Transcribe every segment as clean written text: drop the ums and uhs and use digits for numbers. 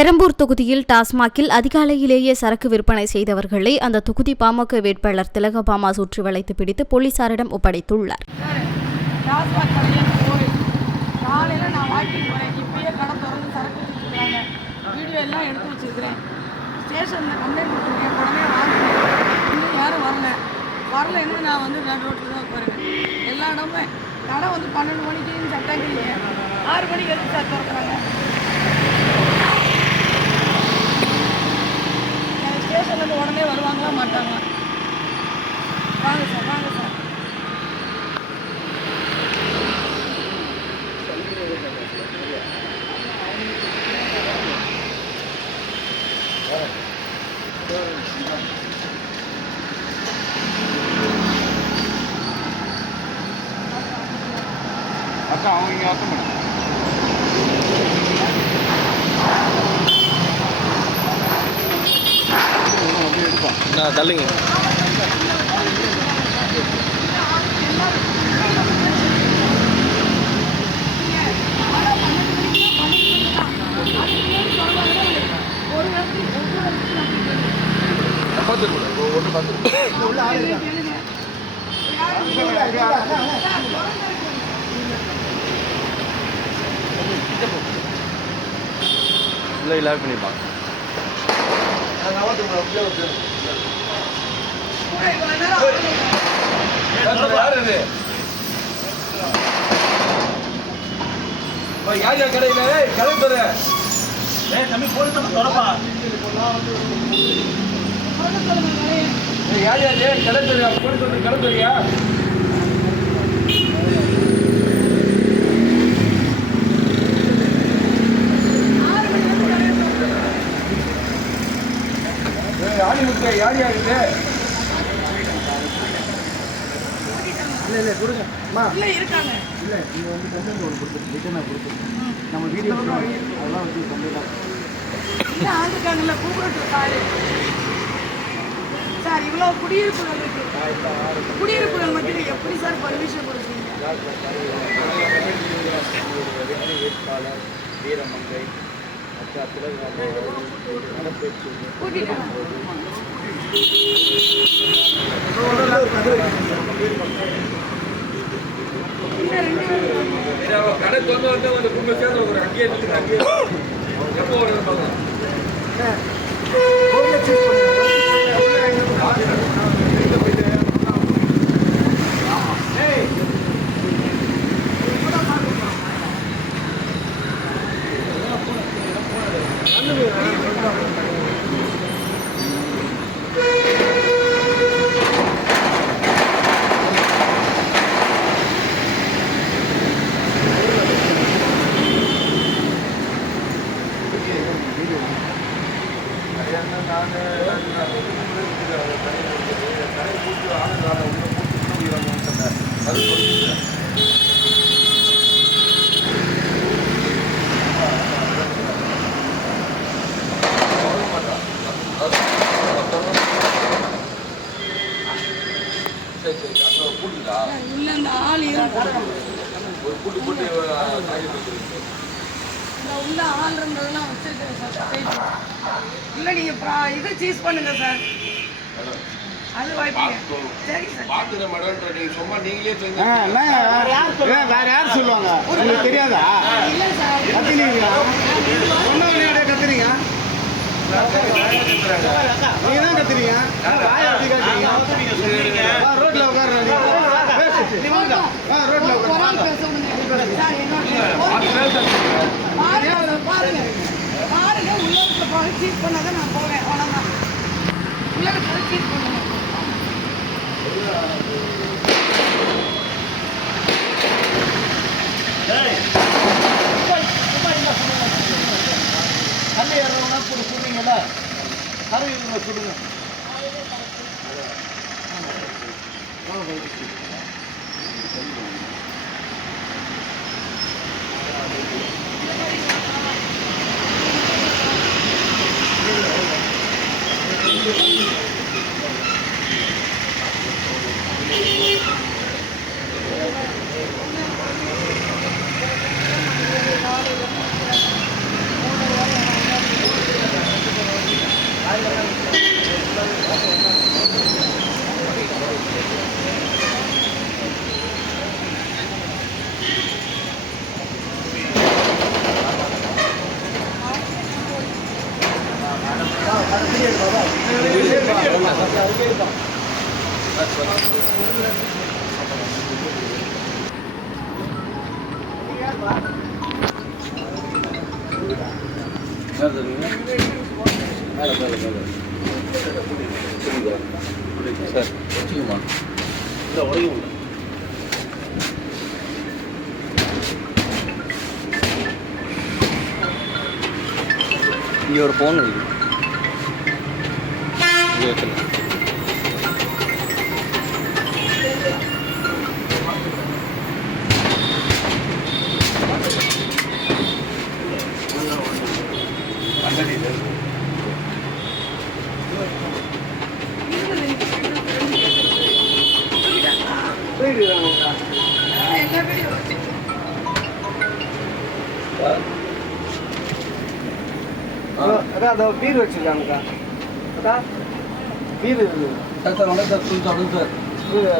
பெரம்பூர் தொகுதியில் டாஸ்மாகில் அதிகாலையிலேயே சரக்கு விற்பனை செய்தவர்களை அந்த தொகுதி பாமக வேட்பாளர் திலகபாமா சுற்றி வளைத்து பிடித்து போலீசாரிடம் ஒப்படைத்துள்ளார். எல்லா இடமும் கடை 12 மணிக்கு சட்டங்கிரி 6 மணிக்கு எதுக்கு சார் திறக்கிறாங்க? ஸ்டேஷன்லேருந்து உடனே வருவாங்களா மாட்டாங்களா? வாங்க சார், வாங்க சார். அக்கா அவங்க இங்கே அர்த்தம் பண்ண நான் தள்ளுங்க. இல்லை லாக் பண்ணிப்பாங்க. யார் யார் கடையில் கடை தர தம்பி போலீஸ் தொடப்பா யார் யார் கடை தரியா போலீஸ் வந்து கடை தரியா ஆணிமுட்டை யார் யாருக்கு இல்லை கொடுங்க அம்மா. இல்லை இருக்காங்க. இல்லை நீங்கள் வந்து கம்ப்ளைண்ட் ஒன்று கொடுத்துருக்கு, ரிட்டனாக கொடுத்துருக்கு. நம்ம வீடியோ அதெல்லாம் வந்து கம்ப்ளைண்டாக இல்லை ஆண்டுக்காங்கல்ல கூப்பிட்டு சார் இவ்வளோ குடியிருப்புகள் இருக்கு. குடியிருப்புகள் மட்டும் எப்படி சார் பர்மிஷன் கொடுக்குறீங்க? வேட்பாளர் வீரமங்கை அக்கா கடை திறந்து வந்து அந்த குடும்பம் சேர்ந்து ஒரு அங்கேயே அங்கேயே எப்போ ஒரு உள்ள அந்த ஆள் ஒரு கூட்டு போட்டு உள்ள ஆள் இருந்ததெல்லாம் வச்சிருக்கேன் சார். இல்லை நீங்கள் இதை சீஸ் பண்ணுங்க சார். அது வாய்ப்பு. சரி சார். பார்த்துக்க மேடம் நீங்கள் சும்மா நீங்களே செஞ்சு வேற யார் சொல்லுவாங்க? உங்களுக்கு தெரியாதா? இல்லை சார். கத்துனீங்களா? ஒன்றும் கத்துறீங்க, நீங்க தான் கத்துறீங்க. ரோட்ல உட்காருங்க, ரோட்ல உட்காரு. பாருங்க உள்ள போய் சீட் பண்ணாதான் நான் போவேன். அவ்வளோதான். உள்ள போய் சீட் பண்ணுங்க. கல்லை ஏறவங்க சொன்னீங்கல்ல, கருவிகளை சுடுங்க. கேட்போம். சார் வச்சுக்குமா இல்லை உடையும் இங்கே ஒரு ஃபோன் இருக்குது இங்கே வச்சுருங்க. எல்லா வீடியோ வச்சு அதான் அதை பீர் வச்சுருக்காங்கக்கா. அதான் பீர் சார் வணக்கம் சார் சொல்லுங்க சார்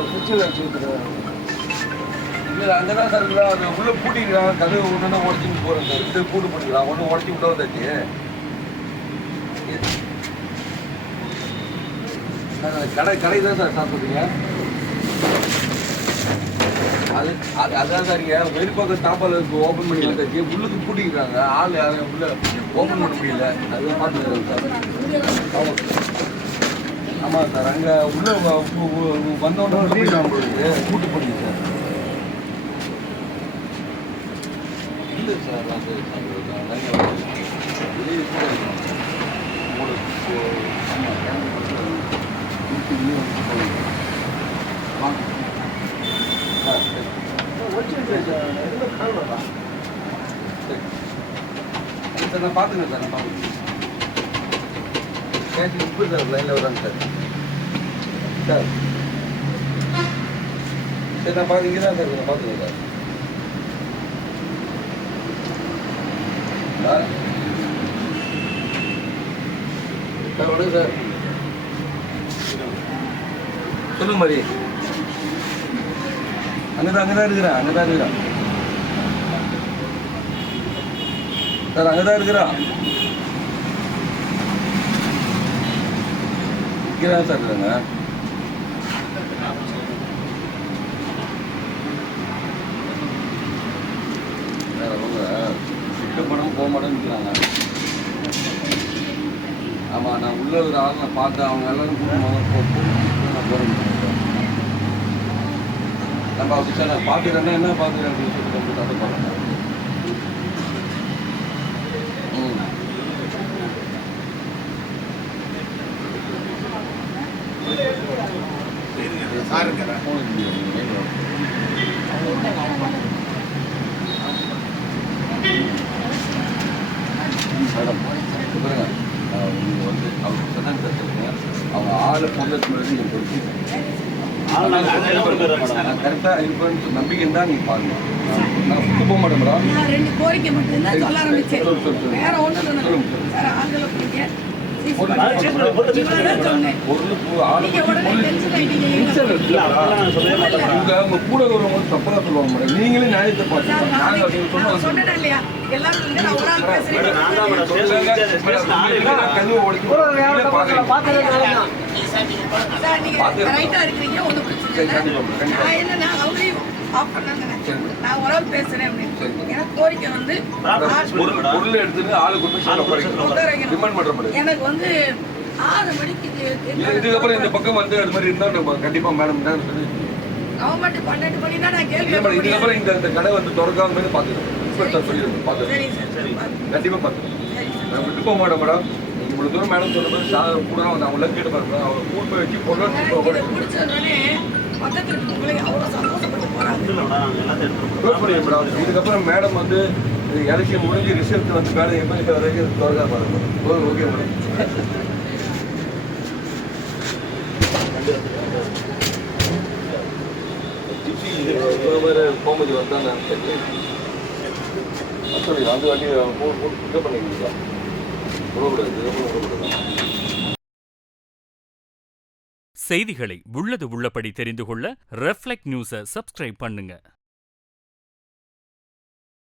ஃப்ரிட்ஜில் வச்சு கொடுத்துருக்காங்க. இல்லை அங்கே தான் சார் இருக்குதா அது உள்ளே பூட்டிக்கிறான் கதவு ஒன்று தான் உடச்சிட்டு போகிறேன் சார் இது பூட்டு பண்ணிக்கலாம் ஒன்று உடச்சி விட வந்தாச்சு சார் கடை தான் சார் சாப்பிட்றீங்க அது அதான் சார் வெளிப்பக்கம் தாப்பால் ஓப்பன் பண்ணி வந்தாச்சு உள்ளுக்கு பூட்டிக்கிறாங்க ஆள் யாரும் உள்ள ஓப்பன் பண்ண முடியல அது பார்த்துக்கிறேன் சார் ஆமாம் சார் அங்கே உள்ள வந்தோடனே பூட்டு பண்ணி சார் இல்லை சார் அது சார் நான் பார்த்துக்கிறேன் சார் நான் பார்த்துக்கிறேன் கேட்டு இப்போ சார் லைனில் வராங்க சார் சார் சரி நான் பார்த்து இங்கே தான் சார் நான் பார்த்துக்கிறேன் சார் சார் வணக்கம் சார் சொல்லுங்க மாதிரி அங்கே தான் இருக்கிறேன் சார் அங்கே தான் இருக்கிறான் இங்கே தான் சார் இருக்கிறாங்க சார் அவங்க பிக்கப் பண்ணாமல் போக மாட்டேன்னு நிற்கிறாங்க ஆமாம் நான் உள்ள ஒரு ஆள் நான் பார்த்தேன் அவங்க எல்லாரும் நான் போகிறேன் நம்ம அப்படி சார் நான் பார்த்துக்கிறேன்னா என்ன பார்த்துக்கிறேன் அப்படின்னு சொல்லிட்டு கம்ப்ளீட்டாக போகிறேன் மேடம் பாருங்க நீங்கள் வந்து அவங்க சட்டம் கற்றுருங்க அவங்க ஆளை பொருளுக்கு நீங்கள் கொடுத்து நான் கரெக்டாக இருப்பேன்னு நம்பிக்கை தான் நீங்கள் பாருங்க நான் சுட்டு போக மாட்டேன் மேடம் நான் 2 கோரிக்கை மட்டும்தான் சொல்ல ஆரம்பிச்சேன். வேற ஒன்றும் சொல்லுங்க சார். ஆண்களை பிடிக்க கூட வரவங்க தப்பா சொல்லுவாங்க மேடம் நீங்களே நியாயத்தை நான் சொன்னேன் இல்லையா எல்லாரும் வந்து நான் ஒரு ஆள் பேசுறேன். சார் நீங்க ரைட்டா இருக்கிறீங்க ஒன்றும் பிரச்சனை இல்லை. நான் என்னன்னா அவரையும் ஆஃப் பண்ணாங்க நான் ஒரு ஆள் பேசுறேன் அப்படின்னு எனக்கு கோரிக்கை வந்து பொருள் எடுத்துட்டு ஆளு கொண்டு டிமாண்ட் பண்ற முடியும் எனக்கு வந்து 6 மணிக்கு இதுக்கப்புறம் இந்த பக்கம் வந்து அது மாதிரி இருந்தா நம்ம கண்டிப்பா மேடம் கவர்மெண்ட் 12 மணி தான் நான் கேள்வி இதுக்கப்புறம் இந்த கடை வந்து திறக்காம பாத்துக்கிறேன் இன்ஸ்பெக்டர் சொல்லிடுங்க பாத்துக்கிறேன் கண்டிப்பா பாத்துக்கிறேன் விட்டு போக மாட்டேன் மேடம் இவ்வளவு தூரம் மேடம் சொன்ன மாதிரி கூட வந்து அவங்கள கேட்டு பாருங்க அவங்க கூட்டு போய் வச்சு பொருள் முடிச்சோடனே பக்கத்து வீட்டுக்கு அவ்வளவு சந்தோஷப்பட்டு போறாங்க. இதுக்கப்புறம் மேடம் வந்து எலெக்ஷன் முடிஞ்சு ரிசல்ட் வந்து மேடம் எப்போ வரைக்கும் திறக்கா பாருங்க ஓகே மேடம் கோமதி வந்தாங்க சொல்லி அந்த வாட்டி பிக்கப் பண்ணிக்கிறீங்களா செய்திகளை உள்ளது உள்ளபடி தெரிந்து கொள்ள ரெஃப்ளெக்ட் நியூஸை சப்ஸ்கிரைப் பண்ணுங்க.